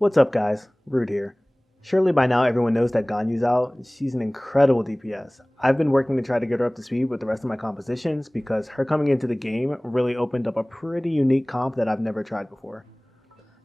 What's up guys, Rude here. Surely by now everyone knows that Ganyu's out. She's an incredible DPS. I've been working to try to get her up to speed with the rest of my compositions because her coming into the game really opened up a pretty unique comp that I've never tried before.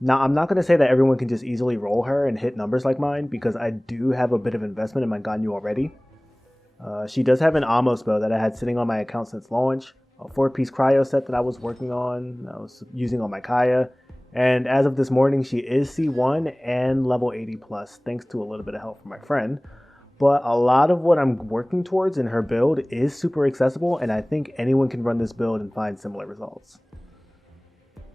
Now I'm not going to say that everyone can just easily roll her and hit numbers like mine because I do have a bit of investment in my Ganyu already. She does have an Ammo spell that I had sitting on my account since launch, a 4-piece cryo set that I was working on, I was using on my Kaya, and as of this morning she is C1 and level 80 plus thanks to a little bit of help from my friend. But a lot of what I'm working towards in her build is super accessible, and I think anyone can run this build and find similar results.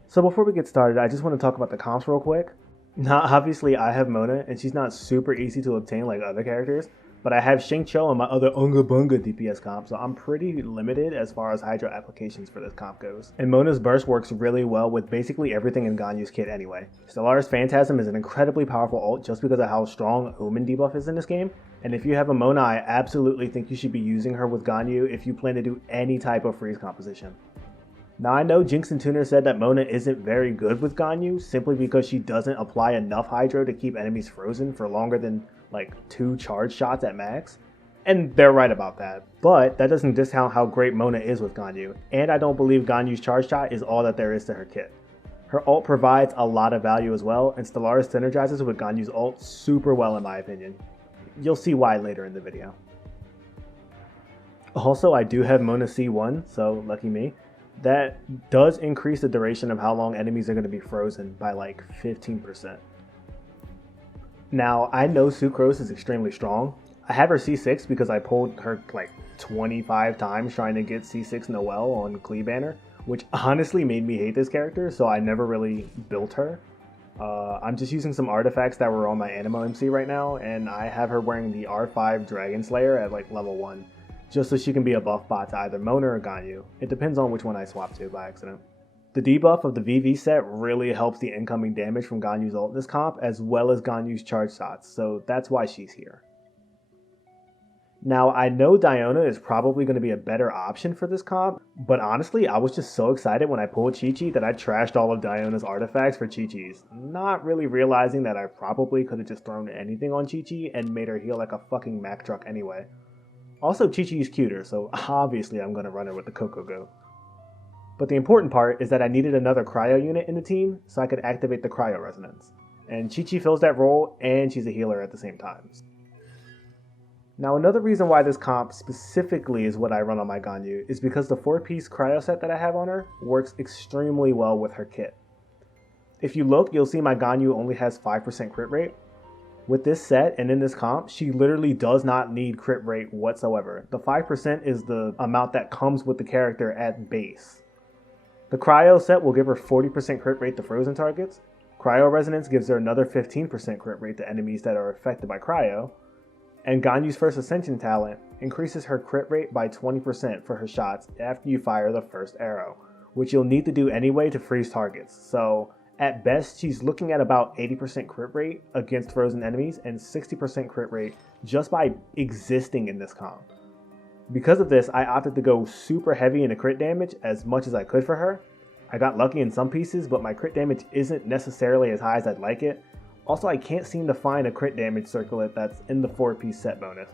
So before we get started, I just want to talk about the comps real quick. Now obviously I have Mona and she's not super easy to obtain like other characters, but I have Xingqiu and my other UngaBunga DPS comp, so I'm pretty limited as far as Hydro applications for this comp goes. And Mona's burst works really well with basically everything in Ganyu's kit anyway. Stellaris Phantasm is an incredibly powerful ult just because of how strong Omen debuff is in this game, and if you have a Mona, I absolutely think you should be using her with Ganyu if you plan to do any type of freeze composition. Now I know Jinx and Tuner said that Mona isn't very good with Ganyu simply because she doesn't apply enough Hydro to keep enemies frozen for longer than like 2 charge shots at max, and they're right about that, but that doesn't discount how great Mona is with Ganyu, and I don't believe Ganyu's charge shot is all that there is to her kit. Her ult provides a lot of value as well, and Stellaris synergizes with Ganyu's ult super well in my opinion. You'll see why later in the video. Also, I do have Mona C1, so lucky me. That does increase the duration of how long enemies are going to be frozen by like 15%. Now, I know Sucrose is extremely strong. I have her C6 because I pulled her like 25 times trying to get C6 Noelle on Klee Banner, which honestly made me hate this character, so I never really built her. I'm just using some artifacts that were on my Animo MC right now, and I have her wearing the R5 Dragon Slayer at like level 1, just so she can be a buff bot to either Mona or Ganyu. It depends on which one I swap to by accident. The debuff of the VV set really helps the incoming damage from Ganyu's ult in this comp, as well as Ganyu's charge shots, so that's why she's here. Now, I know Diona is probably going to be a better option for this comp, but honestly, I was just so excited when I pulled Chi-Chi that I trashed all of Diona's artifacts for Chi-Chi's, not really realizing that I probably could have just thrown anything on Chi-Chi and made her heal like a fucking Mack truck anyway. Also, Chi-Chi's cuter, so obviously I'm going to run her with the Cocogoat. But the important part is that I needed another cryo unit in the team so I could activate the cryo resonance. And Chi-Chi fills that role, and she's a healer at the same time. Now another reason why this comp specifically is what I run on my Ganyu is because the 4-piece cryo set that I have on her works extremely well with her kit. If you look, you'll see my Ganyu only has 5% crit rate. With this set and in this comp, she literally does not need crit rate whatsoever. The 5% is the amount that comes with the character at base. The cryo set will give her 40% crit rate to frozen targets. Cryo resonance gives her another 15% crit rate to enemies that are affected by cryo. And Ganyu's first ascension talent increases her crit rate by 20% for her shots after you fire the first arrow, which you'll need to do anyway to freeze targets. So at best, she's looking at about 80% crit rate against frozen enemies and 60% crit rate just by existing in this comp. Because of this, I opted to go super heavy into crit damage as much as I could for her. I got lucky in some pieces, but my crit damage isn't necessarily as high as I'd like it. Also, I can't seem to find a crit damage circlet that's in the 4-piece set bonus.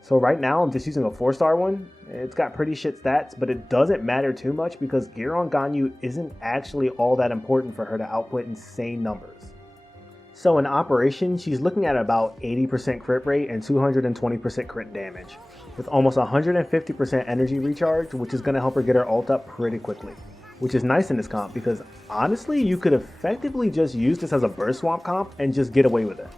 So right now, I'm just using a 4-star one. It's got pretty shit stats, but it doesn't matter too much because gear on Ganyu isn't actually all that important for her to output insane numbers. So in operation, she's looking at about 80% crit rate and 220% crit damage, with almost 150% energy recharge, which is going to help her get her ult up pretty quickly. Which is nice in this comp because honestly, you could effectively just use this as a burst swamp comp and just get away with it.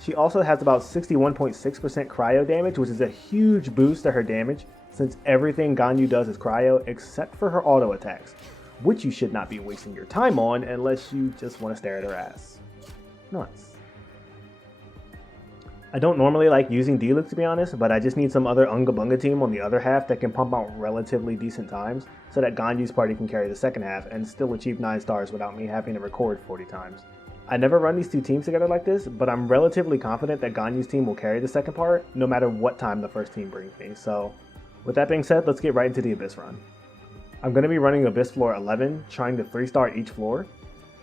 She also has about 61.6% cryo damage, which is a huge boost to her damage since everything Ganyu does is cryo except for her auto attacks, which you should not be wasting your time on unless you just want to stare at her ass. Nuts. I don't normally like using D-Luke to be honest, but I just need some other UngaBunga team on the other half that can pump out relatively decent times so that Ganyu's party can carry the second half and still achieve 9 stars without me having to record 40 times. I never run these two teams together like this, but I'm relatively confident that Ganyu's team will carry the second part no matter what time the first team brings me. So with that being said, let's get right into the Abyss run. I'm going to be running Abyss floor 11, trying to 3-star each floor.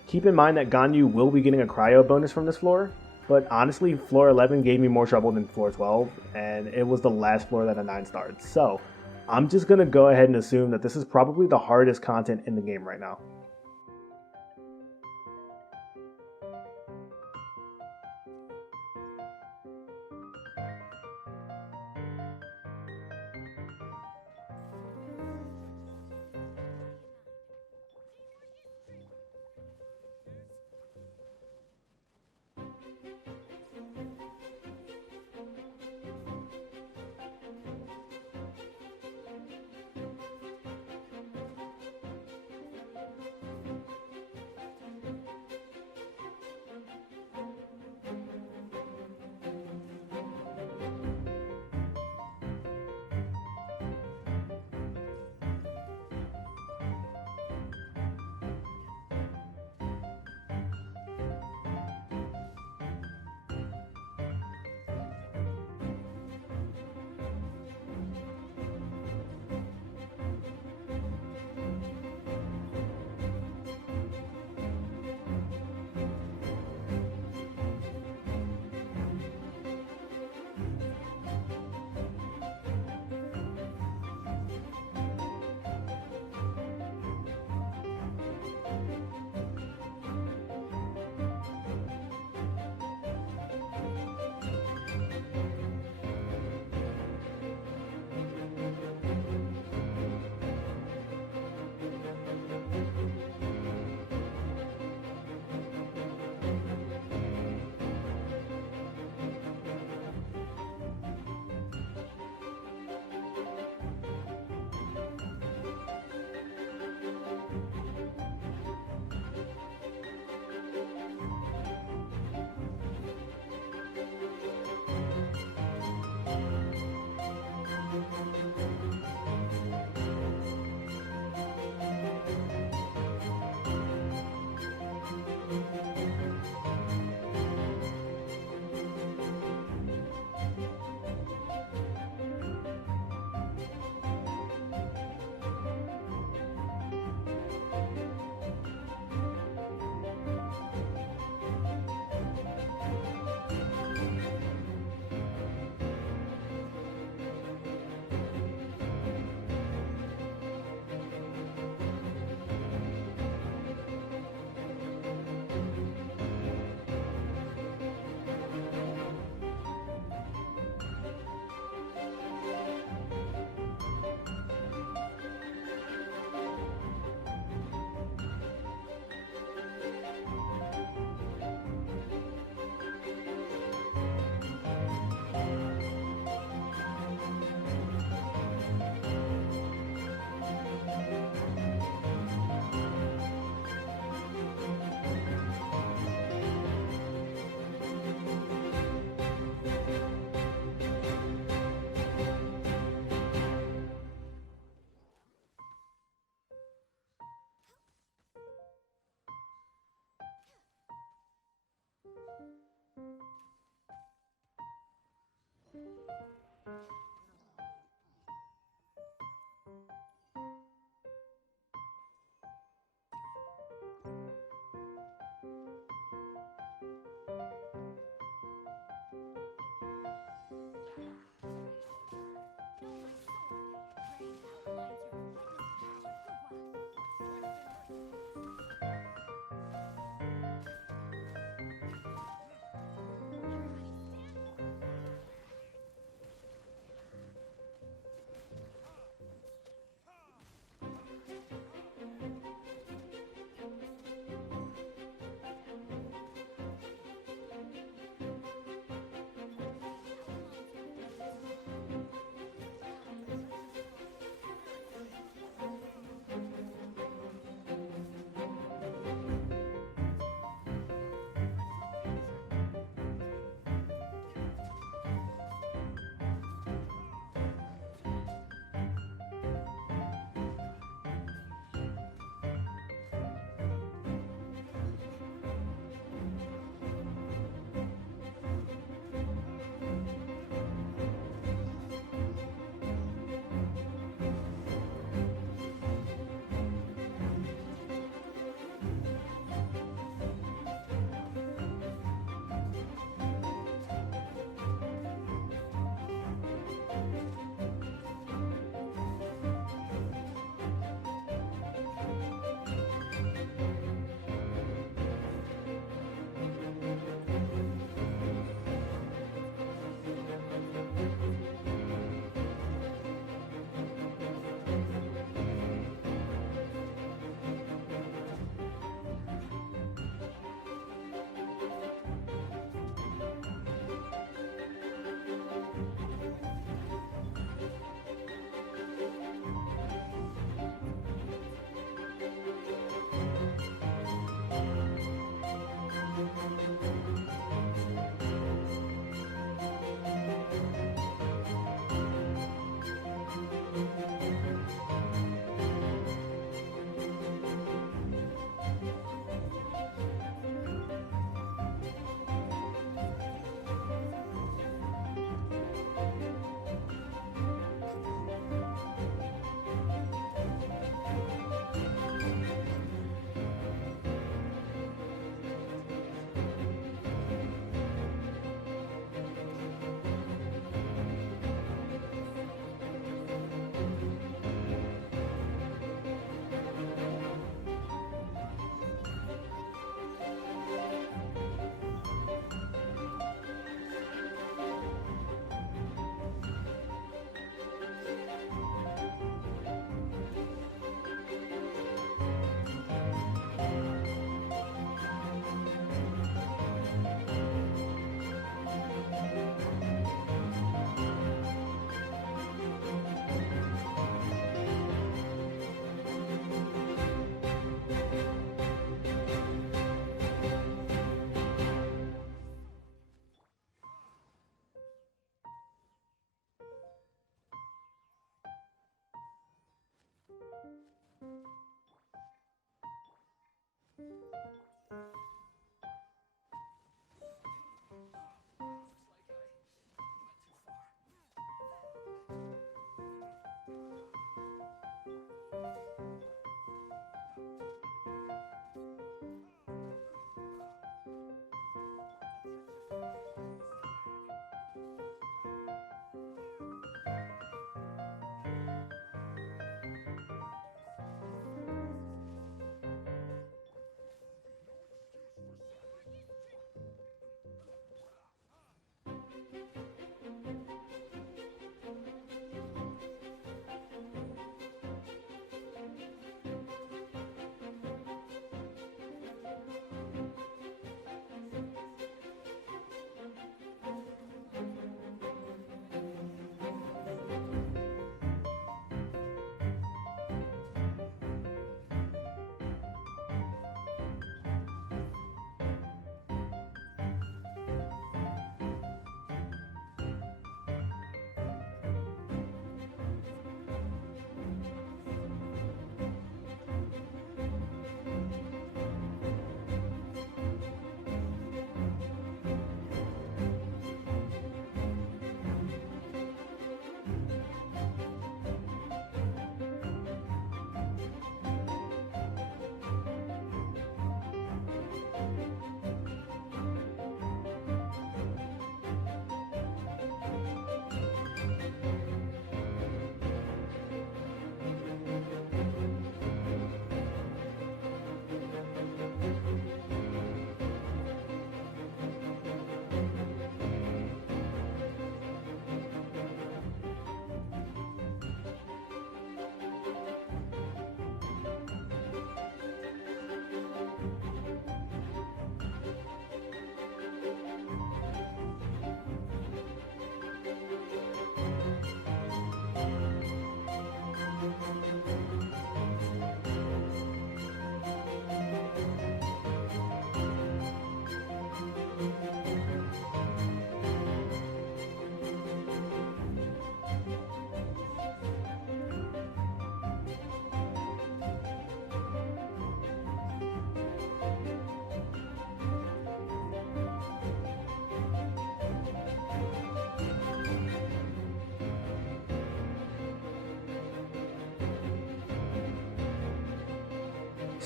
Keep in mind that Ganyu will be getting a cryo bonus from this floor, but honestly, floor 11 gave me more trouble than floor 12, and it was the last floor that a 9 started. So I'm just going to go ahead and assume that this is probably the hardest content in the game right now.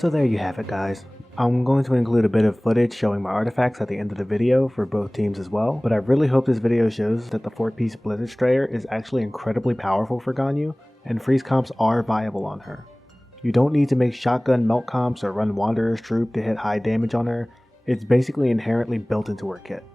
So there you have it, guys. I'm going to include a bit of footage showing my artifacts at the end of the video for both teams as well, but I really hope this video shows that the 4-piece Blizzard Strayer is actually incredibly powerful for Ganyu, and freeze comps are viable on her. You don't need to make shotgun melt comps or run Wanderer's Troop to hit high damage on her. It's basically inherently built into her kit.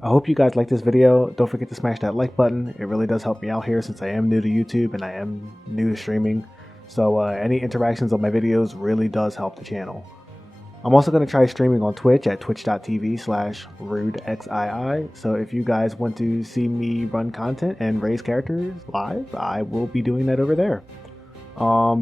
I hope you guys liked this video. Don't forget to smash that like button. It really does help me out here since I am new to YouTube and I am new to streaming. So any interactions on my videos really does help the channel. I'm also going to try streaming on Twitch at twitch.tv/rudexii. So if you guys want to see me run content and raise characters live, I will be doing that over there.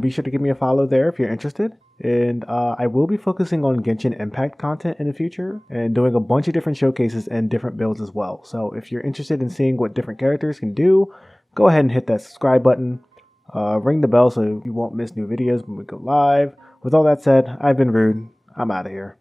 Be sure to give me a follow there if you're interested. And I will be focusing on Genshin Impact content in the future and doing a bunch of different showcases and different builds as well. So if you're interested in seeing what different characters can do, go ahead and hit that subscribe button. Ring the bell so you won't miss new videos when we go live. With all that said, I've been Rude. I'm out of here.